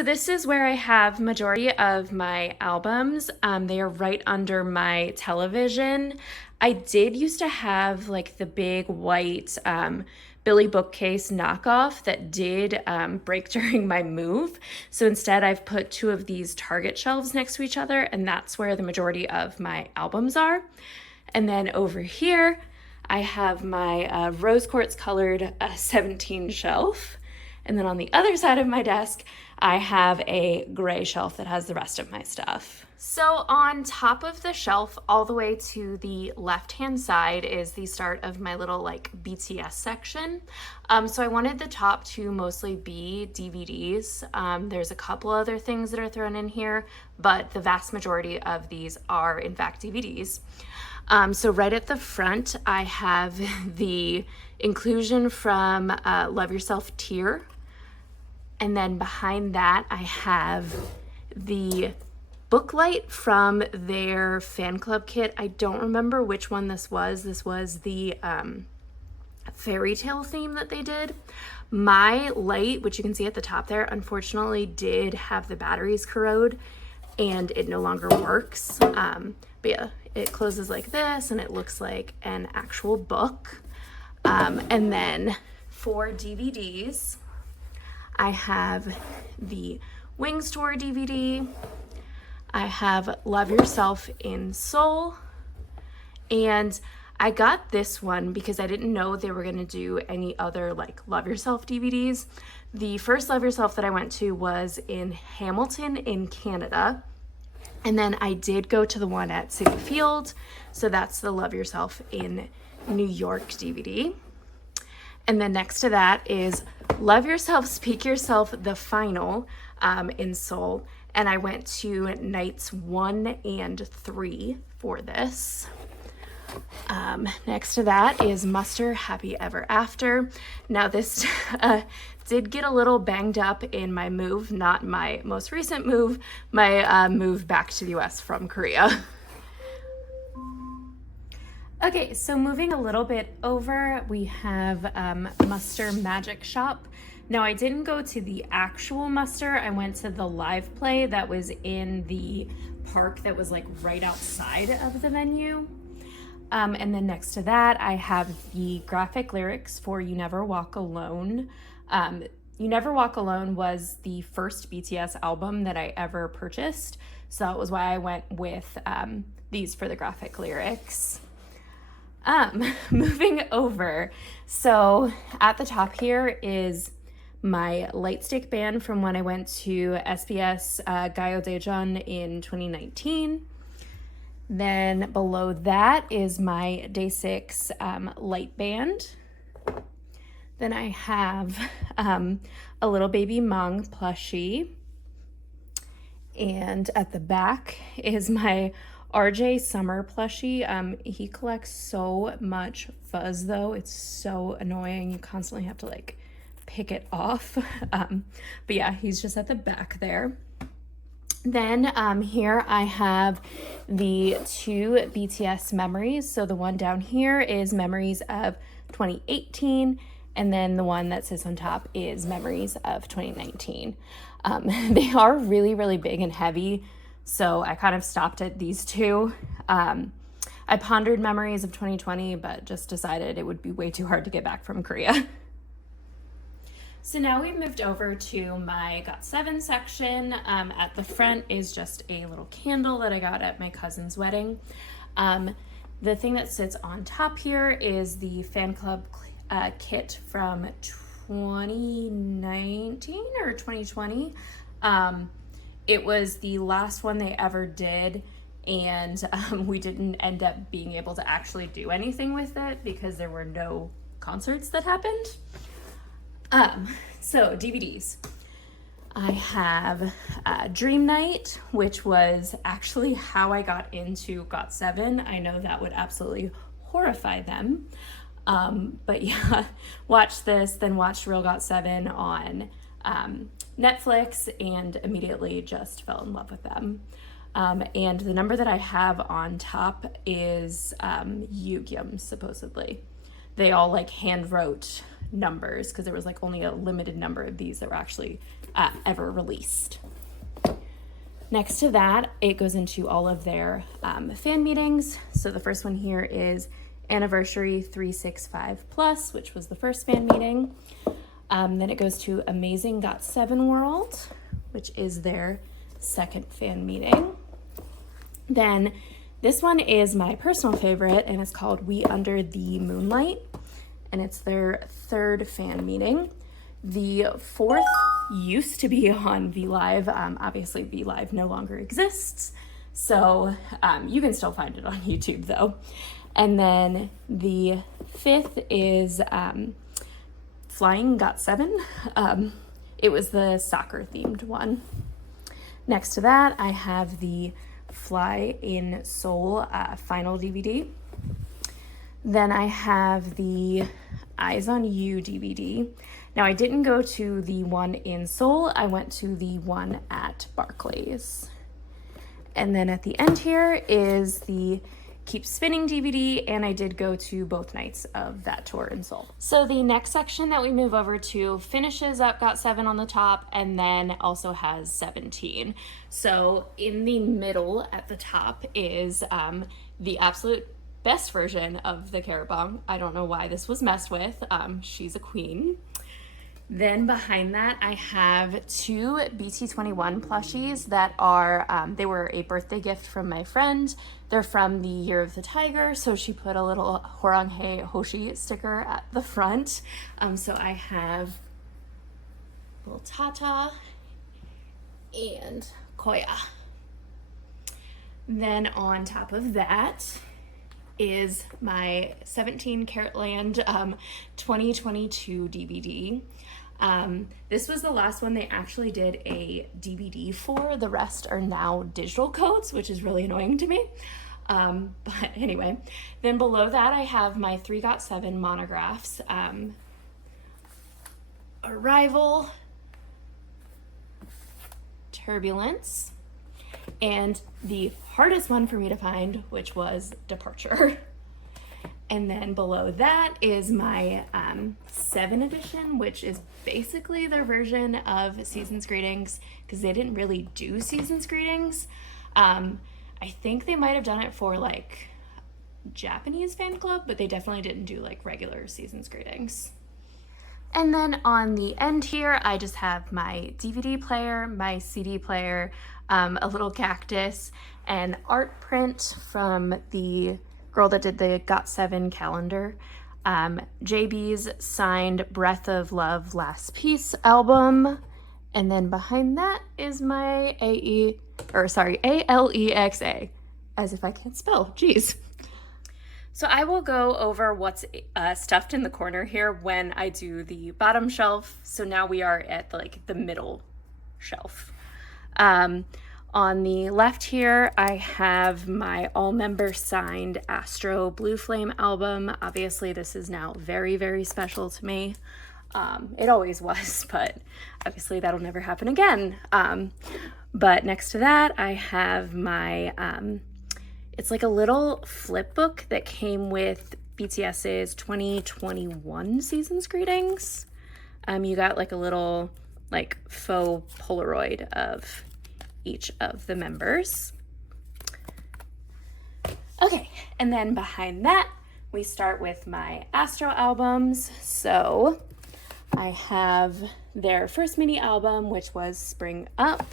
So this is where I have majority of my albums. They are right under my television. I did used to have like the big white Billy bookcase knockoff that did break during my move. So instead I've put two of these Target shelves next to each other, and that's where the majority of my albums are. And then over here, I have my rose quartz colored 17 shelf. And then on the other side of my desk, I have a gray shelf that has the rest of my stuff. So on top of the shelf, all the way to the left-hand side is the start of my little like BTS section. So I wanted the top to mostly be DVDs. There's a couple other things that are thrown in here, but the vast majority of these are in fact DVDs. So right at the front, I have the inclusion from Love Yourself Tear. And then behind that, I have the booklight from their fan club kit. I don't remember which one this was. This was the fairy tale theme that they did. My light, which you can see at the top there, unfortunately did have the batteries corrode and it no longer works. But yeah, it closes like this and it looks like an actual book. And then for DVDs, I have the Wings Tour DVD. I have Love Yourself in Seoul. And I got this one because I didn't know they were gonna do any other like Love Yourself DVDs. The first Love Yourself that I went to was in Hamilton in Canada. And then I did go to the one at Citi Field. So that's the Love Yourself in New York DVD. And then next to that is Love Yourself, Speak Yourself, the final in Seoul. And I went to nights 1 and 3 for this. Next to that is Muster, Happy Ever After. Now this did get a little banged up in my move, not my most recent move, my move back to the US from Korea. Okay, so moving a little bit over, we have Muster Magic Shop. Now I didn't go to the actual Muster, I went to the live play that was in the park that was like right outside of the venue. And then next to that, I have the graphic lyrics for You Never Walk Alone. You Never Walk Alone was the first BTS album that I ever purchased, so that was why I went with these for the graphic lyrics. Moving over, so at the top here is my light stick band from when I went to SBS GOT7 in 2019. Then below that is my Day 6 light band. Then I have a little baby Mong plushie. And at the back is my RJ Summer plushie. He collects so much fuzz though. It's so annoying. You constantly have to like pick it off. But yeah, he's just at the back there. Then here I have the two BTS memories. So the one down here is memories of 2018, and then the one that sits on top is memories of 2019. They are really, really big and heavy, so I kind of stopped at these two. I pondered memories of 2020, but just decided it would be way too hard to get back from Korea. So now we've moved over to my GOT7 section. At the front is just a little candle that I got at my cousin's wedding. The thing that sits on top here is the fan club kit from 2019 or 2020. It was the last one they ever did, and we didn't end up being able to actually do anything with it because there were no concerts that happened. So DVDs. I have Dream Night, which was actually how I got into GOT7. I know that would absolutely horrify them. But yeah, watched this, then watched Real GOT7 on Netflix and immediately just fell in love with them. And the number that I have on top is Yugyum, supposedly. They all like hand wrote numbers because there was like only a limited number of these that were actually ever released. Next to that, it goes into all of their fan meetings. So the first one here is Anniversary 365 Plus, which was the first fan meeting. Then it goes to Amazing GOT7 World, which is their second fan meeting. Then this one is my personal favorite, and it's called We Under the Moonlight, and it's their third fan meeting. The fourth used to be on VLive. Obviously, VLive no longer exists, so you can still find it on YouTube, though. And then the fifth is Flying GOT7. It was the soccer-themed one. Next to that, I have the Fly in Seoul final DVD. Then I have the Eyes on You DVD. Now, I didn't go to the one in Seoul. I went to the one at Barclays. And then at the end here is the Keep Spinning DVD, and I did go to both nights of that tour in Seoul. So the next section that we move over to finishes up GOT7 on the top and then also has 17. So in the middle at the top is the absolute best version of the Carabong. I don't know why this was messed with. She's a queen. Then behind that, I have two BT21 plushies that are, they were a birthday gift from my friend. They're from the Year of the Tiger, so she put a little Horanghae Hoshi sticker at the front. So I have little Tata and Koya. Then on top of that is my 17 Carat Land 2022 DVD. This was the last one they actually did a DVD for. The rest are now digital codes, which is really annoying to me. But anyway, then below that I have my 3 GOT7 monographs. Arrival, Turbulence, and the hardest one for me to find, which was Departure. And then below that is my 7 edition, which is basically their version of Season's Greetings, because they didn't really do Season's Greetings. I think they might have done it for like Japanese fan club, but they definitely didn't do like regular Season's Greetings. And then on the end here, I just have my DVD player, my CD player, a little cactus, and art print from the girl that did the GOT7 calendar. JB's signed Breath of Love Last Piece album. And then behind that is my ALEXA, as if I can't spell, geez. So I will go over what's stuffed in the corner here when I do the bottom shelf. So now we are at like the middle shelf. On the left here, I have my all-member signed Astro Blue Flame album. Obviously, this is now very, very special to me. It always was, but obviously that'll never happen again. But next to that, I have my, it's like a little flip book that came with BTS's 2021 Season's Greetings. You got like a little like faux Polaroid of each of the members. Okay, and then behind that, we start with my Astro albums. So I have their first mini album, which was Spring Up,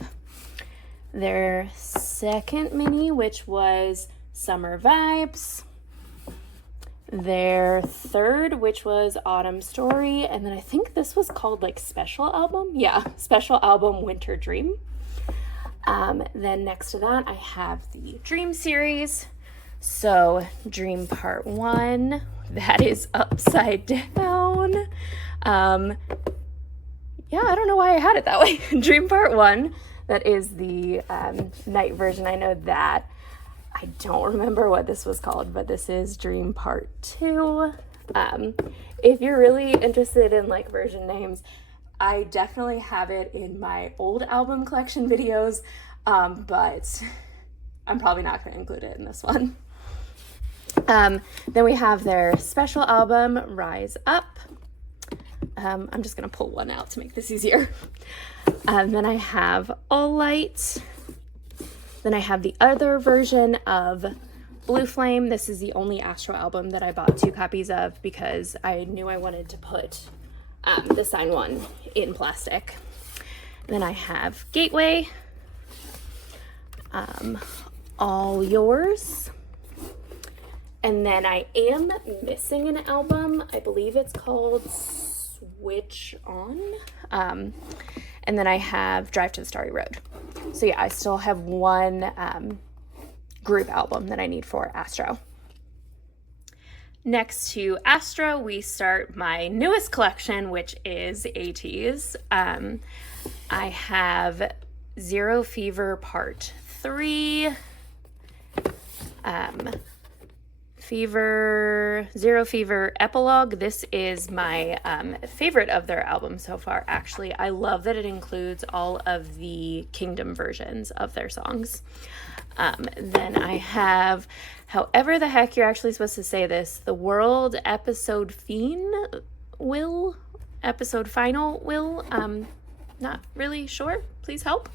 their second mini, which was Summer Vibes, their third, which was Autumn Story, and then I think this was called like Special Album. Yeah, Special Album Winter Dream. Then next to that, I have the Dream series. So Dream Part 1, that is upside down. Yeah, I don't know why I had it that way. Dream Part 1, that is the night version. I know that. I don't remember what this was called, but this is Dream Part 2. If you're really interested in like version names, I definitely have it in my old album collection videos, but I'm probably not going to include it in this one. Then we have their special album, Rise Up. I'm just going to pull one out to make this easier. Then I have All Light. Then I have the other version of Blue Flame. This is the only Astro album that I bought 2 copies of because I knew I wanted to put the signed one in plastic. Then I have Gateway, All Yours, and then I am missing an album. I believe it's called Switch On. And then I have Drive to the Starry Road. So yeah, I still have one group album that I need for Astro. Next to Astro, we start my newest collection, which is ATEEZ. I have Zero Fever Part 3, Zero Fever Epilogue. This is my favorite of their albums so far, actually. I love that it includes all of the Kingdom versions of their songs. Then I have, however the heck you're actually supposed to say this, The World Episode Final Will. Not really sure. Please help.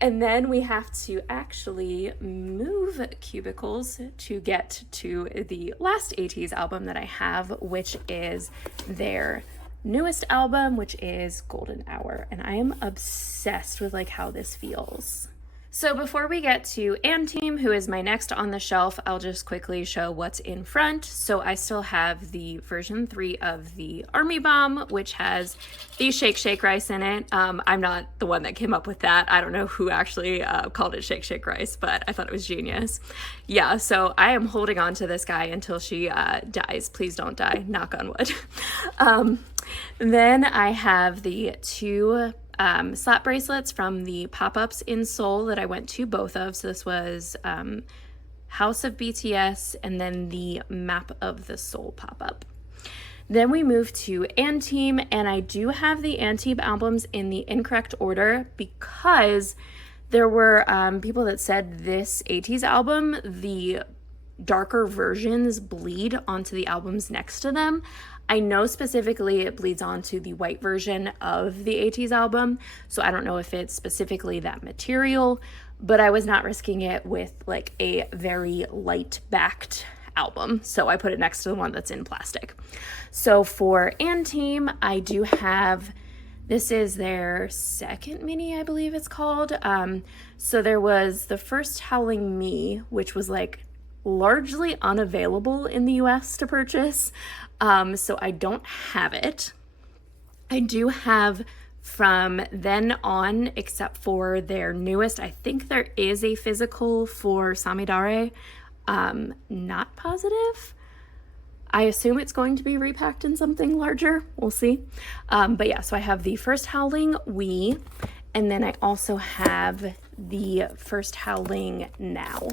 And then we have to actually move cubicles to get to the last ATEEZ album that I have, which is their newest album, which is Golden Hour. And I am obsessed with like how this feels. So before we get to Team, who is my next on the shelf, I'll just quickly show what's in front. So I still have the version 3 of the Army Bomb, which has the Shake Shake Rice in it. I'm not the one that came up with that. I don't know who actually called it Shake Shake Rice, but I thought it was genius. Yeah, so I am holding on to this guy until she dies. Please don't die, knock on wood. Then I have the 2 slap bracelets from the pop-ups in Seoul that I went to both of. So this was House of BTS and then the Map of the Seoul pop-up. Then we move to Team, and I do have the Team albums in the incorrect order because there were people that said this ATEEZ album, the darker versions bleed onto the albums next to them. I know specifically it bleeds onto the white version of the ATEEZ album, so I don't know if it's specifically that material, but I was not risking it with like a very light backed album, so I put it next to the one that's in plastic. So for Team, I do have, this is their second mini, I believe it's called. So there was the first Howling Me, which was like largely unavailable in the US to purchase. So I don't have it. I do have from then on, except for their newest, I think there is a physical for Samidare. Not positive. I assume it's going to be repacked in something larger. We'll see. But yeah, so I have the first Howling We, and then I also have the first Howling Now.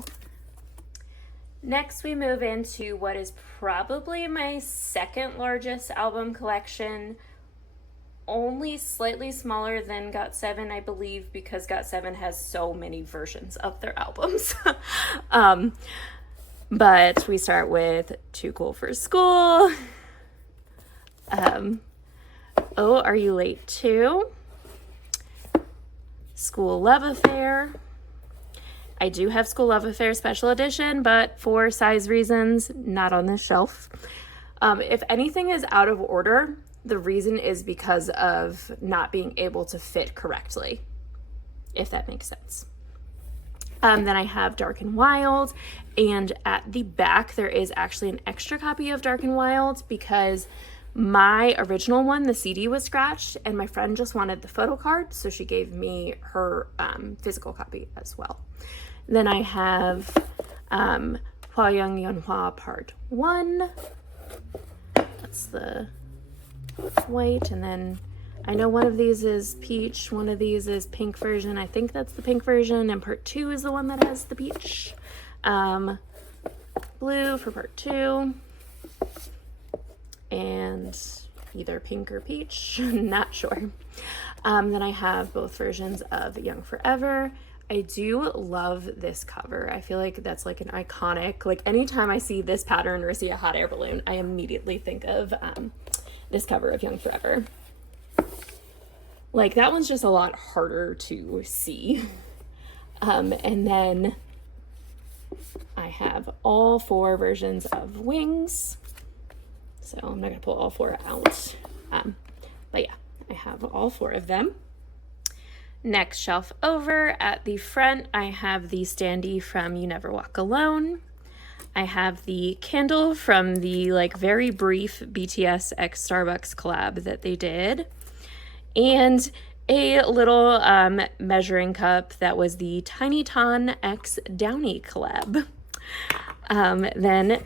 Next, we move into what is probably my second largest album collection, only slightly smaller than GOT7, I believe, because GOT7 has so many versions of their albums. But we start with Too Cool for School. Oh, Are You Late Too? School Love Affair. I do have School Love Affair Special Edition, but for size reasons, not on this shelf. If anything is out of order, the reason is because of not being able to fit correctly, if that makes sense. Then I have Dark and Wild, and at the back there is actually an extra copy of Dark and Wild because my original one, the CD, was scratched, and my friend just wanted the photo card, so she gave me her physical copy as well. Then I have Hwa Young Yeonhwa Part 1. That's the white, and then I know one of these is peach, one of these is pink version. I think that's the pink version, and Part 2 is the one that has the peach. Blue for Part 2. And either pink or peach, not sure. Then I have both versions of Young Forever. I do love this cover. I feel like that's like an iconic, like anytime I see this pattern or see a hot air balloon, I immediately think of this cover of Young Forever. Like that one's just a lot harder to see. And then I have all 4 versions of Wings. So I'm not gonna pull all 4 out. But yeah, I have all 4 of them. Next shelf over at the front, I have the standee from You Never Walk Alone. I have the candle from the like very brief BTS x Starbucks collab that they did. And a little measuring cup that was the Tiny Ton x Downy collab. Then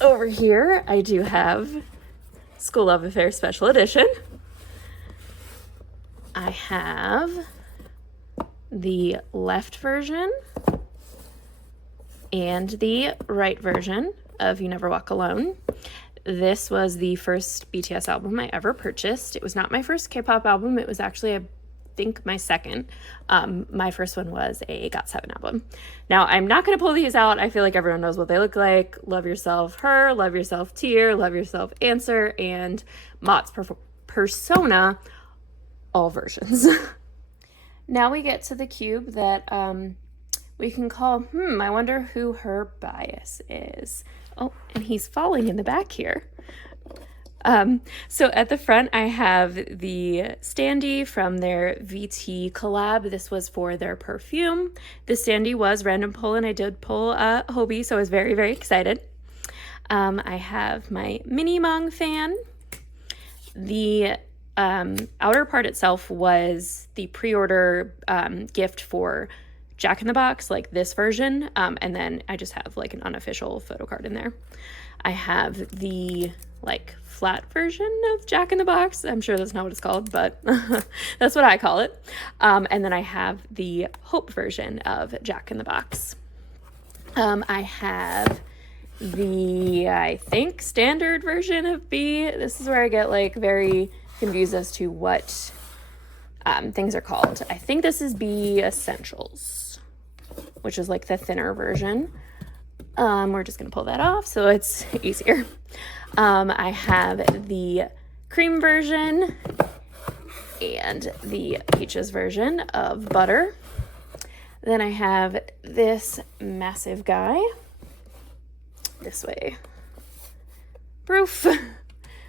over here, I do have School Love Affair Special Edition. I have the left version and the right version of You Never Walk Alone. This was the first BTS album I ever purchased. It was not my first K-pop album. It was actually, I think, my second. My first one was a GOT7 album. Now, I'm not going to pull these out. I feel like everyone knows what they look like. Love Yourself Her, Love Yourself Tear, Love Yourself Answer, and Mott's Persona, all versions. Now we get to the cube that we can call, I wonder who her bias is. Oh, and he's falling in the back here. So at the front, I have the standee from their VT collab. This was for their perfume. The standee was random pull, and I did pull Hobie, so I was very, very excited. I have my Mini Mong fan. The outer part itself was the pre-order gift for Jack in the Box, like this version, and then I just have like an unofficial photo card in there. I have the like flat version of Jack in the Box. I'm sure that's not what it's called, but that's what I call it. And then I have the Hope version of Jack in the Box. I have the, I think, standard version of B. This is where I get like very confused as to what things are called. I think this is B Essentials, which is like the thinner version. We're just gonna pull that off so it's easier. I have the cream version and the peaches version of Butter. Then I have this massive guy. This way. Proof.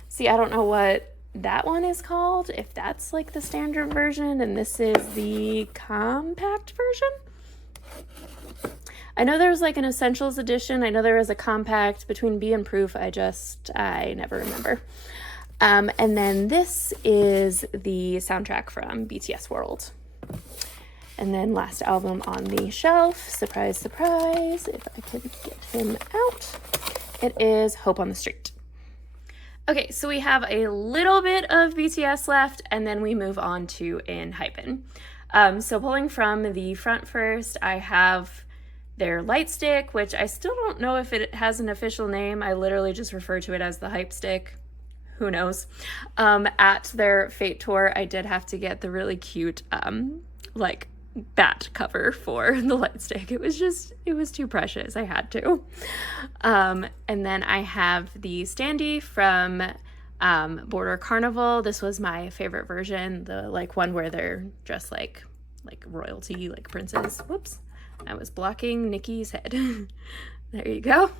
See, I don't know what that one is called, if that's like the standard version and this is the compact version. I know there's like an essentials edition. I know there was a compact between B and Proof. I never remember. And then this is the soundtrack from BTS World. And then last album on the shelf, surprise, surprise, if I could get him out, it is Hope on the Street. Okay, so we have a little bit of BTS left, and then we move on to In Hypen. So pulling from the front first, I have their light stick, which I still don't know if it has an official name. I literally just refer to it as the hype stick. Who knows? At their Fate tour, I did have to get the really cute, like, bat cover for the light stick. It was too precious. I had to. And then I have the standee from Border Carnival. This was my favorite version, the like one where they're dressed like royalty, like princes. Whoops. I was blocking Nikki's head. There you go.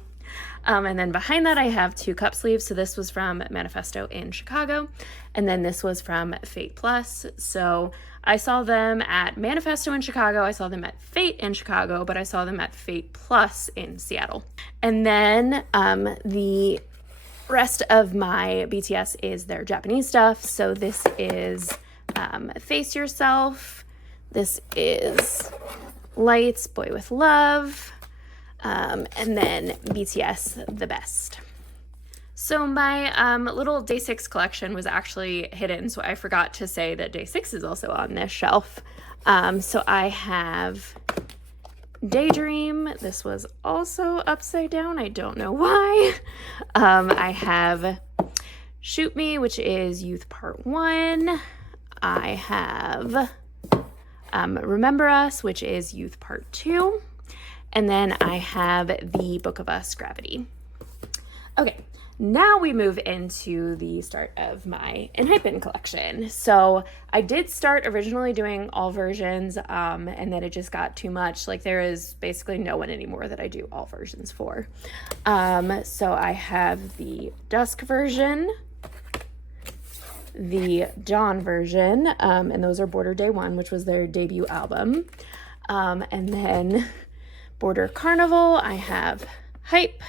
And then behind that I have 2 cup sleeves. So this was from Manifesto in Chicago, and then this was from Fate Plus. So I saw them at Manifesto in Chicago, I saw them at Fate in Chicago, but I saw them at Fate Plus in Seattle. And then the rest of my BTS is their Japanese stuff. So this is Face Yourself. This is Lights, Boy with Love, and then BTS The Best. So my little Day 6 collection was actually hidden, so I forgot to say that Day 6 is also on this shelf. So I have Daydream. This was also upside down. I don't know why. I have Shoot Me, which is Youth Part 1. I have Remember Us, which is Youth Part 2. And then I have the Book of Us, Gravity. Okay, Now we move into the start of my Enhypen collection. So I did start originally doing all versions, and then it just got too much. Like, there is basically no one anymore that I do all versions for. So I have the Dusk version, the Dawn version, and those are Border Day 1, which was their debut album. And then Border Carnival, I have Hype,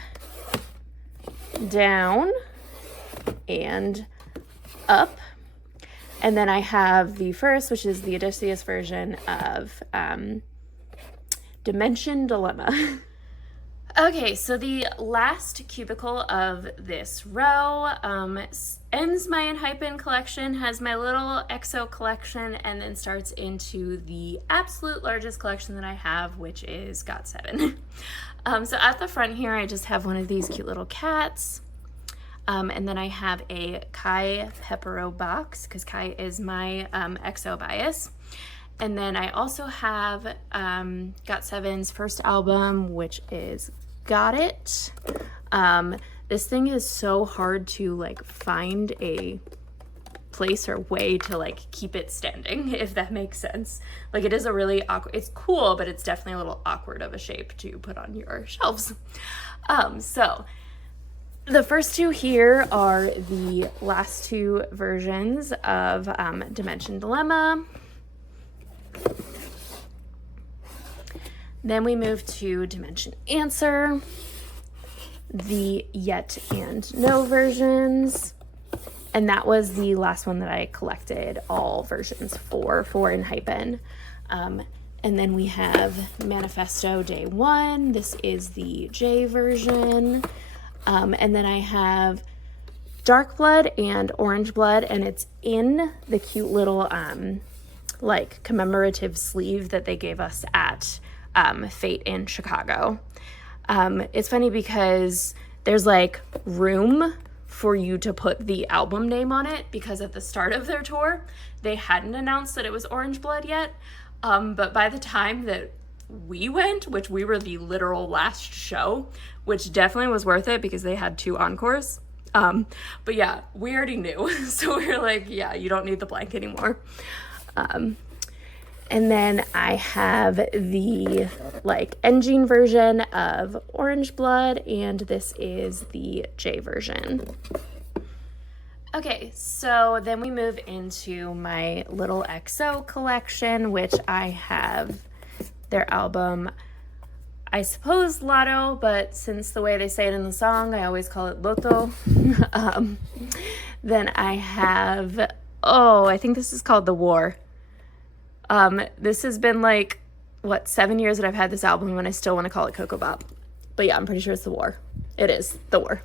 Down, and Up. And then I have the first, which is the Odysseus version of Dimension Dilemma. Okay, so the last cubicle of this row ends my Enhypen collection, has my little EXO collection, and then starts into the absolute largest collection that I have, which is GOT7. So at the front here, I just have one of these cute little cats. And then I have a Kai Pepero box, because Kai is my EXO bias. And then I also have GOT7's first album, which is Got It. This thing is so hard to like find a place or way to like keep it standing, if that makes sense. Like, it is a really awkward, it's cool, but it's definitely a little awkward of a shape to put on your shelves. So the first two here are the last two versions of Dimension Dilemma. Then we move to Dimension Answer, the Yet and No versions, and that was the last one that I collected all versions for Enhypen. And then we have Manifesto Day 1, this is the J version, and then I have Dark Blood and Orange Blood, and it's in the cute little like commemorative sleeve that they gave us at Fate in Chicago. It's funny because there's like room for you to put the album name on it, because at the start of their tour they hadn't announced that it was Orange Blood yet, but by the time that we went, which we were the literal last show, which definitely was worth it because they had 2 encores, but yeah, we already knew. So we were like, yeah, you don't need the blank anymore. And then I have the like engine version of Orange Blood, and this is the J version. Okay, so then we move into my little EXO collection, which I have their album, I suppose Lotto, but since the way they say it in the song, I always call it Loto. Then I have, I think this is called The War. This has been like, 7 years that I've had this album, and I still want to call it Coco Bop. But yeah, I'm pretty sure it's The War. It is The War.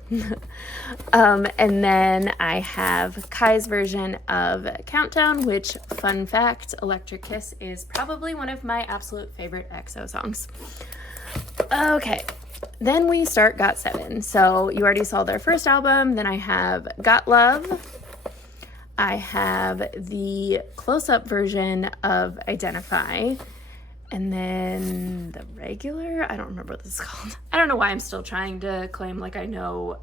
And then I have Kai's version of Countdown, which, fun fact, Electric Kiss is probably one of my absolute favorite EXO songs. Okay, then we start GOT7. So you already saw their first album. Then I have Got Love. I have the close-up version of Identify, and then the regular, I don't remember what this is called. I don't know why I'm still trying to claim like I know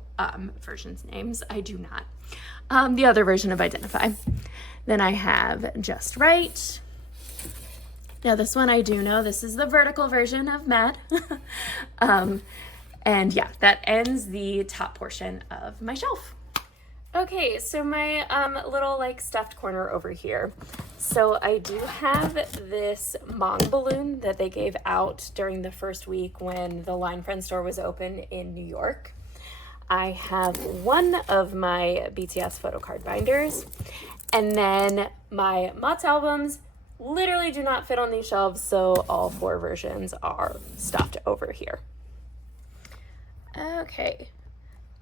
versions names. I do not. The other version of Identify. Then I have Just Right. Now this one I do know. This is the vertical version of Mad. And yeah, that ends the top portion of my shelf. Okay, so my little like stuffed corner over here. So I do have this Mong balloon that they gave out during the first week when the Line Friend store was open in New York. I have one of my BTS photo card binders, and then my Mott's albums literally do not fit on these shelves, so all 4 versions are stuffed over here. Okay.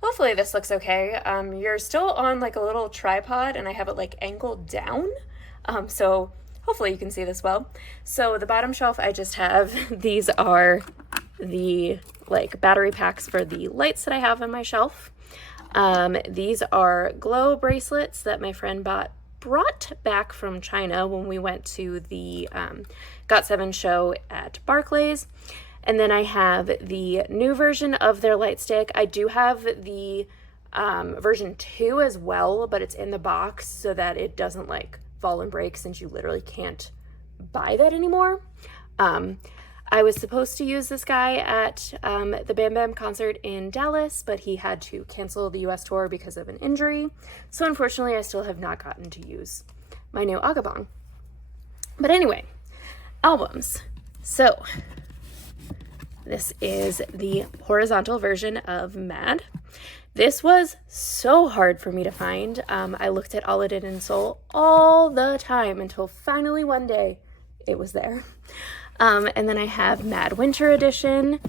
Hopefully this looks okay. You're still on like a little tripod, and I have it like angled down. So hopefully you can see this well. So the bottom shelf, I just have, these are the like battery packs for the lights that I have on my shelf. These are glow bracelets that my friend brought back from China when we went to the GOT7 show at Barclays. And then I have the new version of their light stick. I do have the version 2 as well, but it's in the box so that it doesn't like fall and break, since you literally can't buy that anymore. I was supposed to use this guy at the Bam Bam concert in Dallas, but he had to cancel the US tour because of an injury. So unfortunately, I still have not gotten to use my new Agabong. But anyway, albums. So this is the horizontal version of Mad. This was so hard for me to find. I looked at All It Did in Seoul all the time until finally one day it was there. And then I have Mad Winter Edition.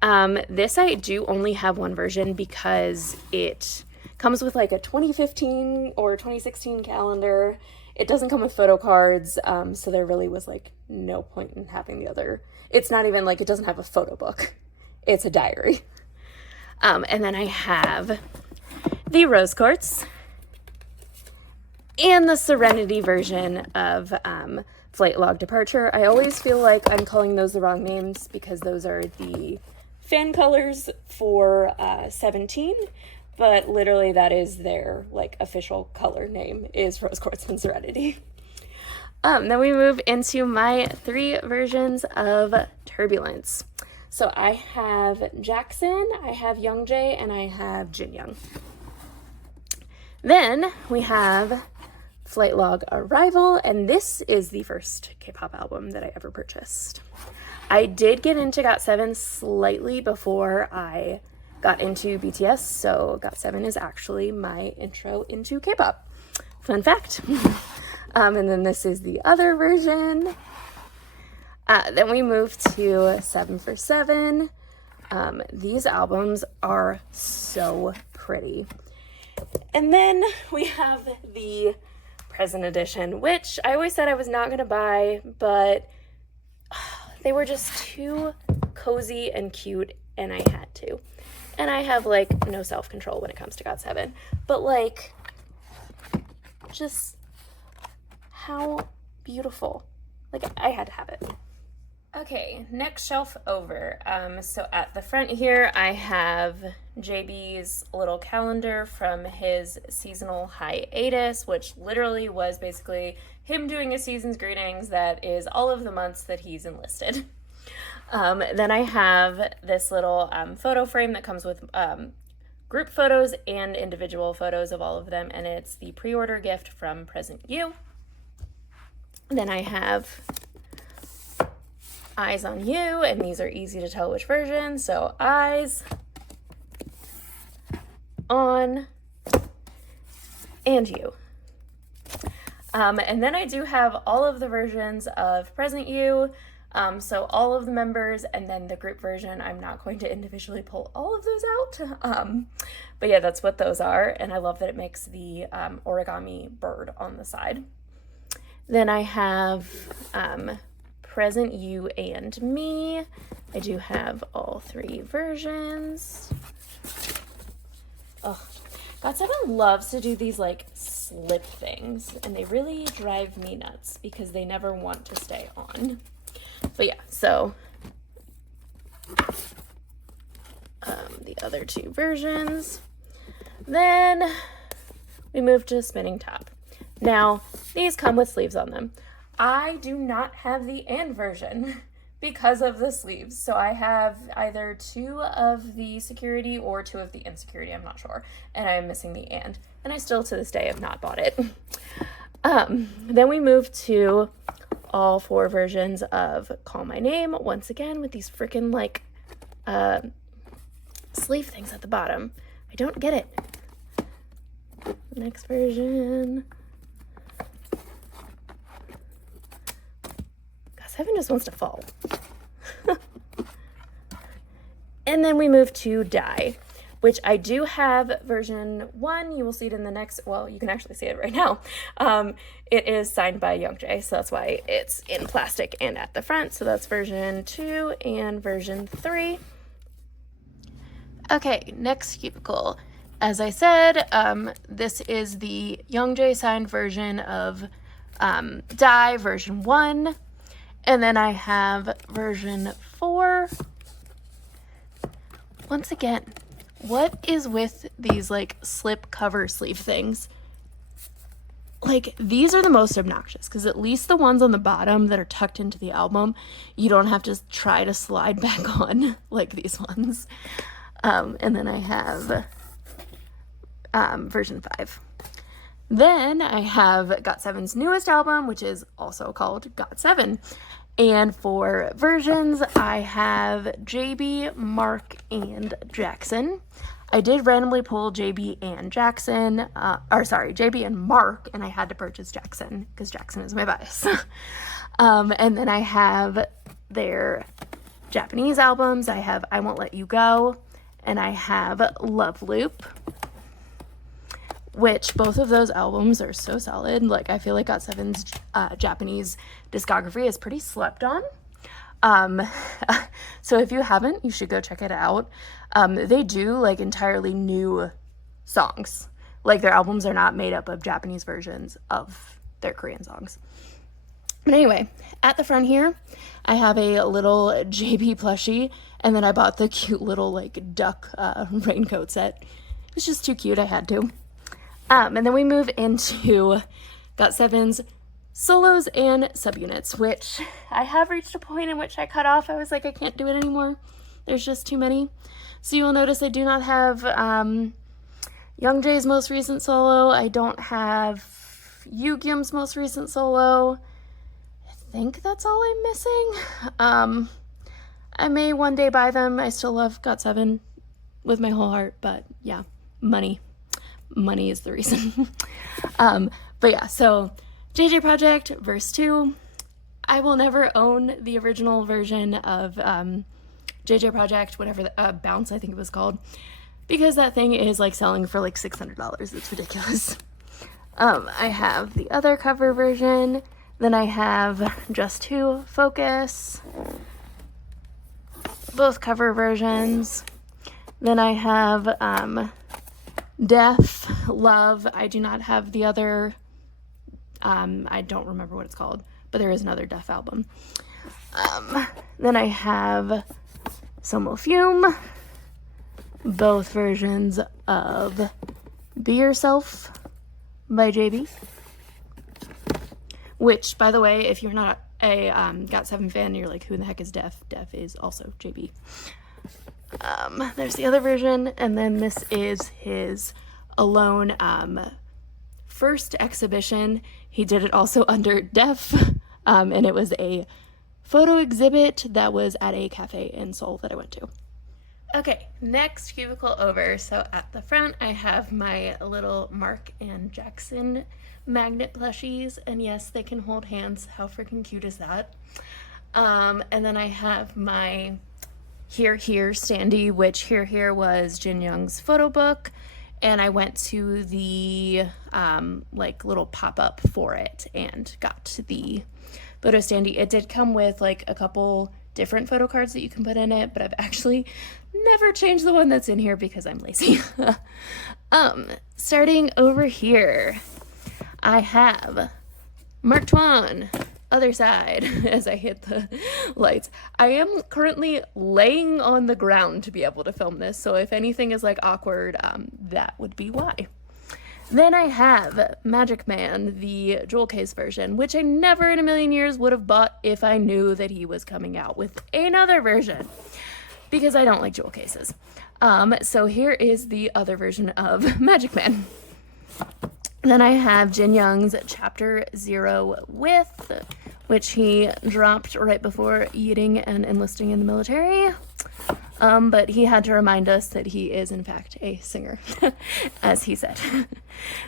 This I do only have one version because it comes with like a 2015 or 2016 calendar. It doesn't come with photo cards, so there really was like no point in having the other. It's not even like, it doesn't have a photo book. It's a diary. And then I have the Rose Quartz and the Serenity version of Flight Log Departure. I always feel like I'm calling those the wrong names because those are the fan colors for 17, but literally that is their like official color name, is Rose Quartz and Serenity. Then we move into my 3 versions of Turbulence. So I have Jackson, I have Youngjae, and I have Jinyoung. Then we have Flight Log Arrival, and this is the first K-pop album that I ever purchased. I did get into GOT7 slightly before I got into BTS, so GOT7 is actually my intro into K-pop. Fun fact. And then this is the other version. Then we move to 7 for 7. These albums are so pretty. And then we have the Present Edition, which I always said I was not going to buy, but they were just too cozy and cute, and I had to. And I have, like, no self-control when it comes to GOT7. But, like, just how beautiful. Like, I had to have it. Okay, next shelf over. So at the front here, I have JB's little calendar from his seasonal hiatus, which literally was basically him doing a season's greetings that is all of the months that he's enlisted. Then I have this little photo frame that comes with group photos and individual photos of all of them, and it's the pre-order gift from Present You. Then I have Eyes on You, and these are easy to tell which version. So Eyes, On, and You. And then I do have all of the versions of Present You, so all of the members, and then the group version. I'm not going to individually pull all of those out, but yeah, that's what those are, and I love that it makes the origami bird on the side. Then I have Present You and Me. I do have all 3 versions. Oh, GOT7 loves to do these like slip things, and they really drive me nuts because they never want to stay on. But yeah, so the other 2 versions. Then we move to Spinning Top. Now, these come with sleeves on them. I do not have the and version because of the sleeves. So I have either 2 of the security or 2 of the insecurity, I'm not sure. And I am missing the and I still to this day have not bought it. Then we move to all 4 versions of Call My Name, once again with these freaking like sleeve things at the bottom. I don't get it. Next version. GOT7 just wants to fall. And then we move to Die, which I do have version 1. You will see it in the next, well, you can actually see it right now. It is signed by Youngjae, so that's why it's in plastic and at the front. So that's version 2 and version 3. Okay, next cubicle. As I said, this is the Youngjae signed version of Die, version 1. And then I have version 4. Once again, what is with these like slip cover sleeve things? Like, these are the most obnoxious because at least the ones on the bottom that are tucked into the album, you don't have to try to slide back on like these ones. And then I have version 5. Then I have GOT7's newest album, which is also called GOT7. And for versions, I have JB, Mark, and Jackson. I did randomly pull JB and Jackson, JB and Mark, and I had to purchase Jackson because Jackson is my bias. And then I have their Japanese albums. I have I Won't Let You Go, and I have Love Loop, which both of those albums are so solid. Like, I feel like GOT7's Japanese discography is pretty slept on. So if you haven't, you should go check it out. They do like entirely new songs. Like, their albums are not made up of Japanese versions of their Korean songs. But anyway, at the front here, I have a little JB plushie, and then I bought the cute little like duck raincoat set. It was just too cute, I had to. And then we move into GOT7's solos and subunits, which I have reached a point in which I cut off. I was like, I can't do it anymore. There's just too many. So you will notice I do not have Youngjae's most recent solo. I don't have Yugyeom's most recent solo. I think that's all I'm missing. I may one day buy them. I still love GOT7 with my whole heart, but yeah, money is the reason. But yeah, so JJ Project verse 2. I will never own the original version of JJ Project, whatever the Bounce, I think it was called, because that thing is like selling for like $600. It's ridiculous. I have the other cover version. Then I have Just 2, Focus, both cover versions. Then I have Death, Love. I do not have the other, I don't remember what it's called, but there is another Death album. Then I have Somo Fume, both versions of Be Yourself by JB. Which, by the way, if you're not a GOT7 fan, you're like, who the heck is Def? Def is also JB. There's the other version, and then this is his Alone first exhibition. He did it also under Def, and it was a photo exhibit that was at a cafe in Seoul that I went to. Okay, next cubicle over. So at the front, I have my little Mark and Jackson magnet plushies, and yes, they can hold hands. How freaking cute is that? And then I have my Here standee, which Here was Jin Young's photo book, and I went to the like little pop-up for it and got the photo standee. It did come with like a couple different photo cards that you can put in it, but I've actually never changed the one that's in here because I'm lazy. Starting over here, I have Mark Twain, Other Side, as I hit the lights. I am currently laying on the ground to be able to film this, so if anything is like awkward, that would be why. Then I have Magic Man, the jewel case version, which I never in a million years would have bought if I knew that he was coming out with another version, because I don't like jewel cases. So here is the other version of Magic Man. Then I have Jin Young's Chapter 0 With, which he dropped right before eating and enlisting in the military. But he had to remind us that he is, in fact, a singer, as he said.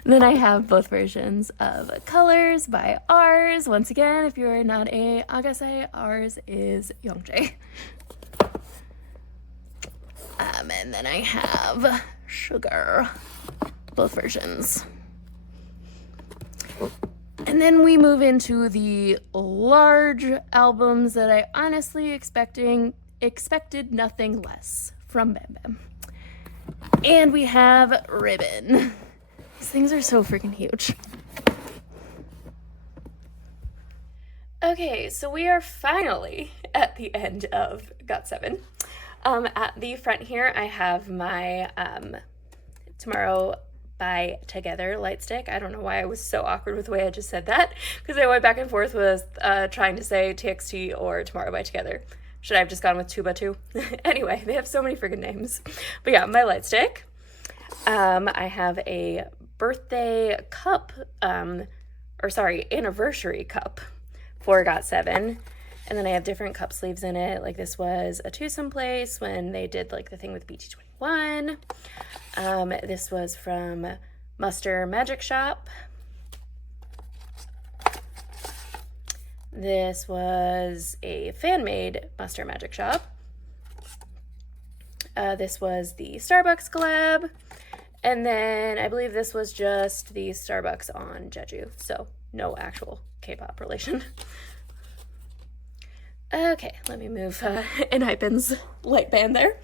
Then I have both versions of Colors by Ours. Once again, if you're not a Agase, Ours is Youngjae. And then I have Sugar, both versions. And then we move into the large albums that I honestly expected nothing less from Bam Bam. And we have Ribbon. These things are so freaking huge. Okay, so we are finally at the end of GOT7. At the front here, I have my Tomorrow by Together light stick. I don't know why I was so awkward with the way I just said that, because I went back and forth with trying to say TXT or Tomorrow by Together. Should I have just gone with Tuba too? Anyway, they have so many friggin' names. But yeah, my light stick. I have a birthday cup, anniversary cup for GOT7. And then I have different cup sleeves in it. Like this was a twosome place when they did like the thing with BT21. This was from Muster Magic Shop. This was a fan-made Muster Magic Shop. This was the Starbucks collab. And then I believe this was just the Starbucks on Jeju. So no actual K-pop relation. Okay, let me move Enhypen's light band there.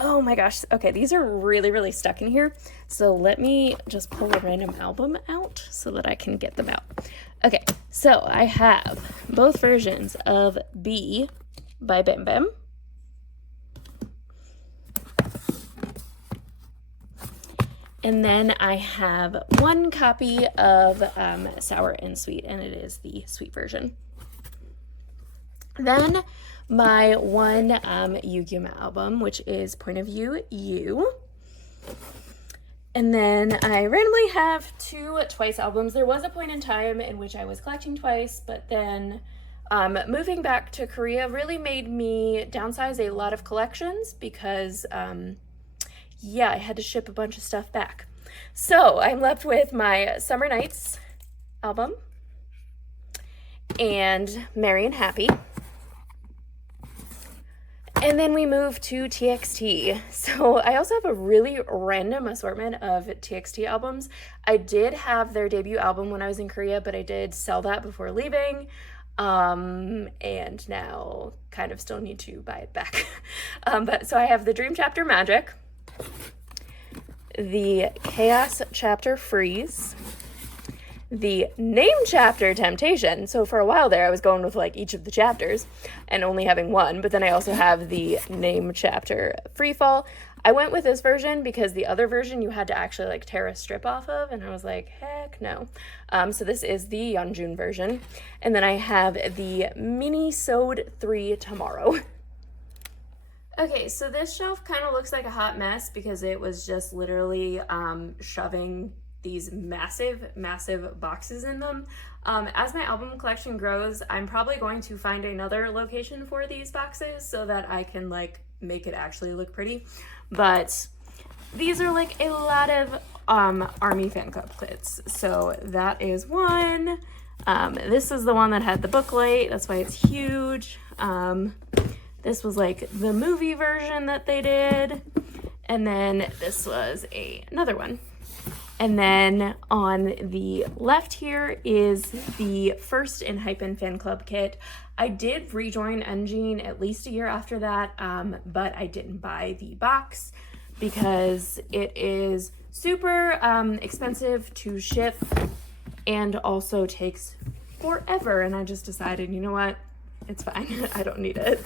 Oh my gosh. Okay, these are really, really stuck in here. So let me just pull a random album out so that I can get them out. Okay, so I have both versions of B by Bim Bim. And then I have one copy of Sour and Sweet, and it is the sweet version. Then my one Yugyeom album, which is Point of View You. And then I randomly have two Twice albums. There was a point in time in which I was collecting Twice, but then moving back to Korea really made me downsize a lot of collections because, yeah, I had to ship a bunch of stuff back. So I'm left with my Summer Nights album and Merry and Happy. And then we move to TXT. So I also have a really random assortment of TXT albums. I did have their debut album when I was in Korea, but I did sell that before leaving. And now kind of still need to buy it back. But so I have the Dream Chapter Magic, the Chaos Chapter Freeze, the Name Chapter Temptation. So for a while there, I was going with like each of the chapters and only having one, but then I also have the Name Chapter Freefall. I went with this version because the other version you had to actually like tear a strip off of, and I was like, heck no. So this is the Yeonjun version. And then I have the Mini-Sode 3 Tomorrow. Okay, so this shelf kind of looks like a hot mess because it was just literally shoving these massive boxes in them. As my album collection grows, I'm probably going to find another location for these boxes so that I can like make it actually look pretty. But these are like a lot of ARMY fan club kits. So that is one. This is the one that had the booklet, that's why it's huge. This was like the movie version that they did. And then this was another one. And then on the left here is the first Enhypen fan club kit. I did rejoin NGene at least a year after that, but I didn't buy the box because it is super expensive to ship and also takes forever. And I just decided, you know what? It's fine. I don't need it.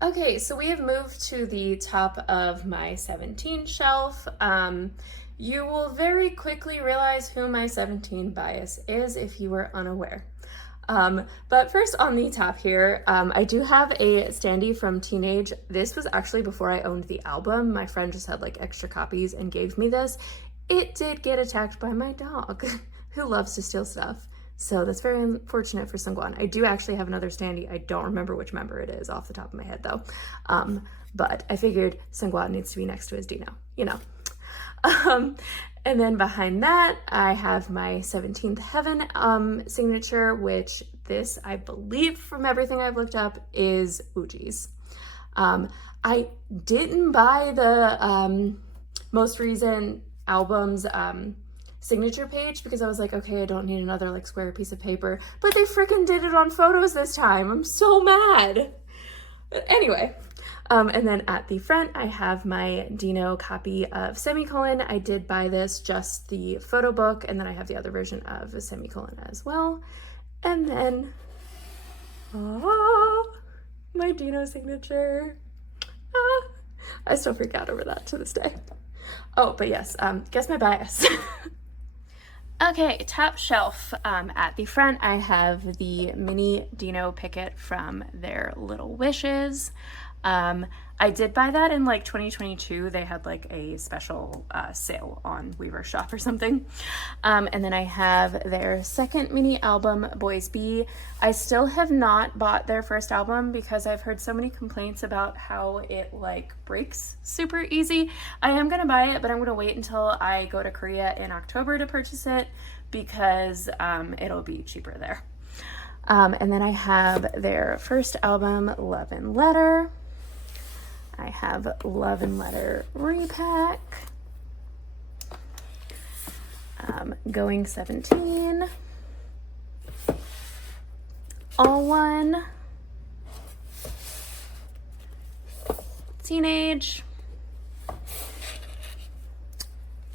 Okay, so we have moved to the top of my 17 shelf. You will very quickly realize who my 17 bias is if you were unaware. But first on the top here, I do have a standee from Teenage. This was actually before I owned the album. My friend just had like extra copies and gave me this. It did get attacked by my dog who loves to steal stuff. So that's very unfortunate for Sungwon. I do actually have another standee. I don't remember which member it is off the top of my head though. But I figured Sungwon needs to be next to his Dino, you know. And then behind that, I have my 17th Heaven signature, which this, I believe from everything I've looked up, is Uji's. I didn't buy the most recent album's signature page because I was like, okay, I don't need another like square piece of paper, but they freaking did it on photos this time. I'm so mad. But anyway. And then at the front, I have my Dino copy of Semicolon. I did buy this, just the photo book, and then I have the other version of Semicolon as well. And then, My Dino signature. Ah, I still freak out over that to this day. Oh, but yes, guess my bias. Okay, top shelf. At the front, I have the mini Dino Picket from their Little Wishes. I did buy that in like 2022. They had like a special sale on Weaver Shop or something. And then I have their second mini album, Boys B. I still have not bought their first album because I've heard so many complaints about how it like breaks super easy. I am gonna buy it, but I'm gonna wait until I go to Korea in October to purchase it because it'll be cheaper there. And then I have their first album, Love and Letter. I have Love and Letter Repack, Going 17, All One, Teenage,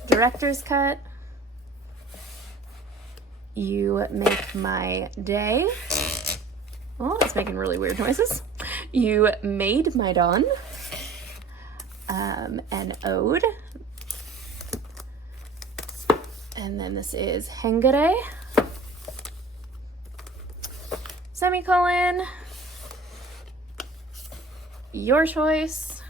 Director's Cut, You Make My Day. Oh, it's making really weird noises. You Made My Dawn. An Ode. And then this is Hengare. Semicolon. Your Choice.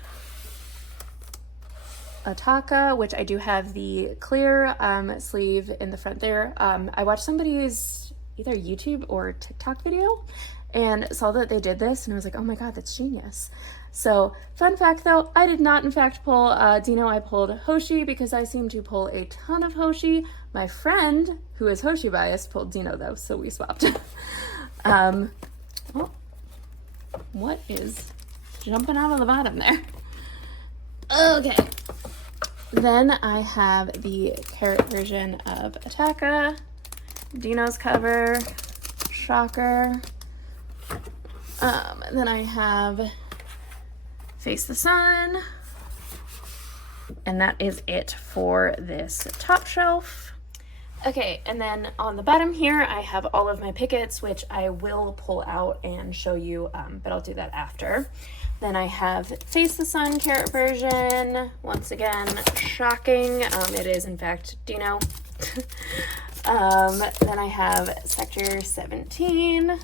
Ataka, which I do have the clear sleeve in the front there. I watched somebody's either YouTube or TikTok video and saw that they did this and I was like, oh my god, that's genius. So, fun fact though, I did not in fact pull Dino, I pulled Hoshi because I seem to pull a ton of Hoshi. My friend, who is Hoshi biased, pulled Dino though, so we swapped. Oh, what is jumping out of the bottom there? Okay. Then I have the carrot version of Ataka, Dino's cover, Shocker. Then I have Face the Sun, and that is it for this top shelf. Okay, and then on the bottom here, I have all of my pickets, which I will pull out and show you, but I'll do that after. Then I have Face the Sun carrot version. Once again, shocking. It is, in fact, Dino. Then I have Sector 17.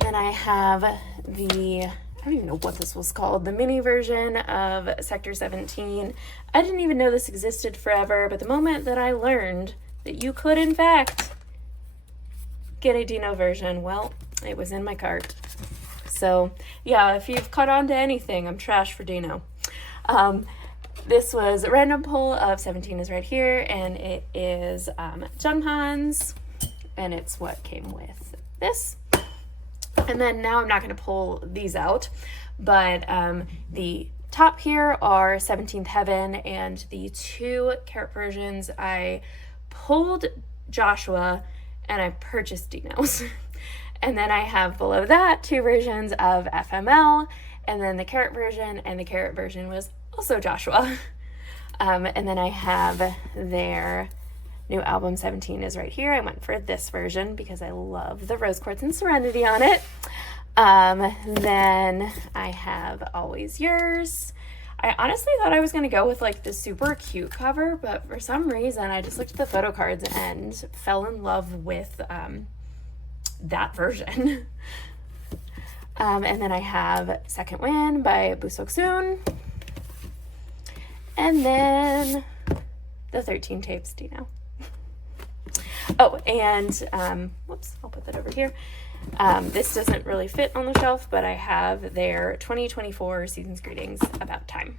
Then I have the, I don't even know what this was called, the mini version of Sector 17. I didn't even know this existed forever, but the moment that I learned that you could, in fact, get a Dino version, well, it was in my cart. So, yeah, if you've caught on to anything, I'm trash for Dino. This was a random pull of 17 is right here, and it is Junghan's, and it's what came with this. And then now I'm not going to pull these out, but the top here are 17th Heaven, and the two carrot versions, I pulled Joshua and I purchased Dino's. And then I have below that two versions of FML, and then the carrot version, and the carrot version was also Joshua. And then I have their new album 17 is right here. I went for this version because I love the rose quartz and serenity on it. Then I have Always Yours. I honestly thought I was going to go with like the super cute cover, but for some reason I just looked at the photo cards and fell in love with that version. And then I have Second Win by Busoksoon. And then the 13 tapes Dino. Oh, and whoops, I'll put that over here. This doesn't really fit on the shelf, but I have their 2024 Season's Greetings About Time.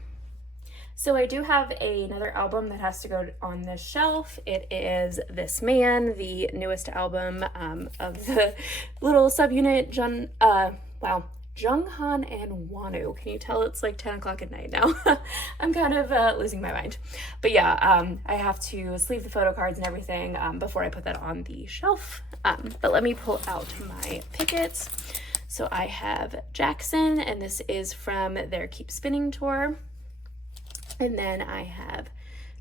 So I do have another album that has to go on this shelf. It is This Man, the newest album of the little subunit Junghan and Wonu. Can you tell it's like 10 o'clock at night now? I'm kind of losing my mind. But yeah, I have to sleeve the photo cards and everything before I put that on the shelf. But let me pull out my pickets. So I have Jackson, and this is from their Keep Spinning tour. And then I have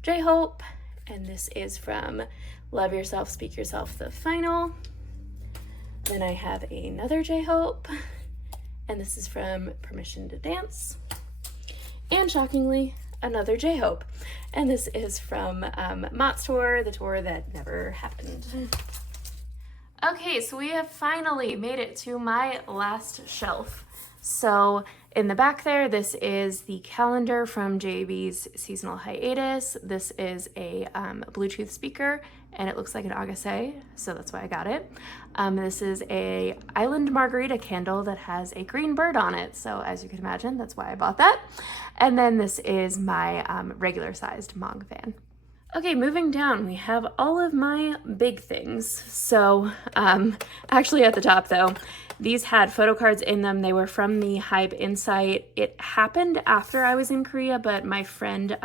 J-Hope, and this is from Love Yourself, Speak Yourself, the final. Then I have another J-Hope, and this is from Permission to Dance. And shockingly, another J-Hope, and this is from Mott's tour, the tour that never happened. Okay, so we have finally made it to my last shelf. So in the back there, this is the calendar from JB's seasonal hiatus. This is a Bluetooth speaker, and it looks like an Agassiz, so that's why I got it. This is a Island Margarita candle that has a green bird on it, so as you can imagine, that's why I bought that. And then this is my regular sized Mog fan. Okay, moving down, we have all of my big things. So actually at the top though, these had photo cards in them. They were from the Hybe Insight. It happened after I was in Korea, but my friend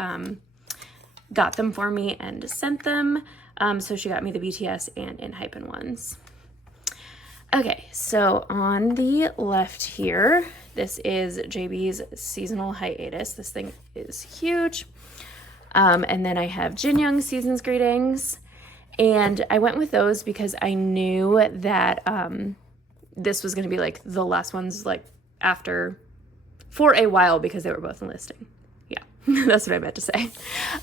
got them for me and sent them. So she got me the BTS and ENHYPEN ones. Okay, so on the left here, this is JB's seasonal hiatus. This thing is huge. And then I have Jinyoung's Season's Greetings. And I went with those because I knew that this was going to be like the last ones like after for a while because they were both enlisting. Yeah, that's what I meant to say.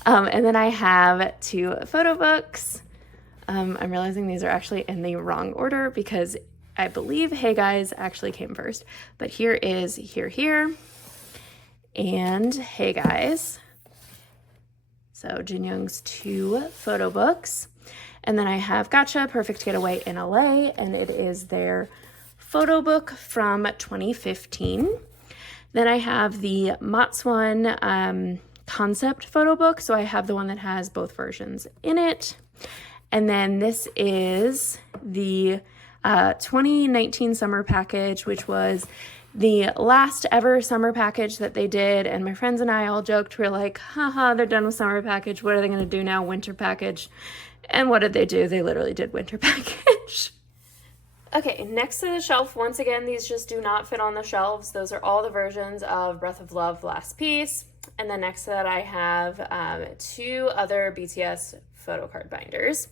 And then I have 2 photo books. I'm realizing these are actually in the wrong order because I believe Hey Guys actually came first. But here is Here and Hey Guys. So Jinyoung's 2 photo books. And then I have Gotcha, Perfect Getaway in LA, and it is their photo book from 2015. Then I have the Mott's one concept photo book. So I have the one that has both versions in it. And then this is the 2019 summer package, which was the last ever summer package that they did, and my friends and I all joked, we were like, haha, they're done with summer package, what are they going to do now, winter package? And what did they do? They literally did winter package. Okay, next to the shelf, once again, these just do not fit on the shelves. Those are all the versions of Breath of Love Last Piece. And then next to that I have 2 other BTS photo card binders.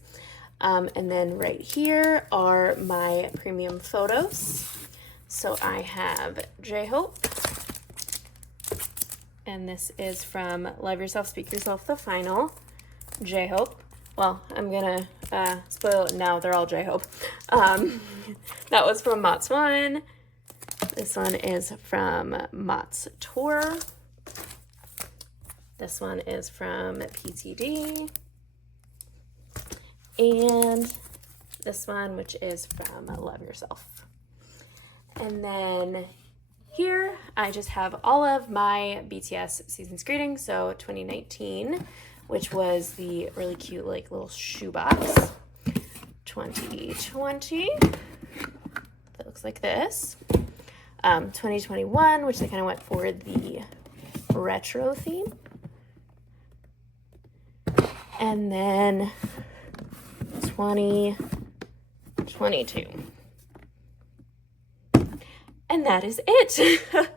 And then right here are my premium photos. So I have J-Hope, and this is from Love Yourself, Speak Yourself, The Final, J-Hope. Well, I'm gonna spoil it now, they're all J-Hope. That was from Mott's one. This one is from Mott's tour. This one is from PTD. And this one, which is from Love Yourself. And then here, I just have all of my BTS Season's Greetings, so 2019, which was the really cute, like, little shoebox. 2020, that looks like this. 2021, which they kind of went for the retro theme. And then 2022. And that is it.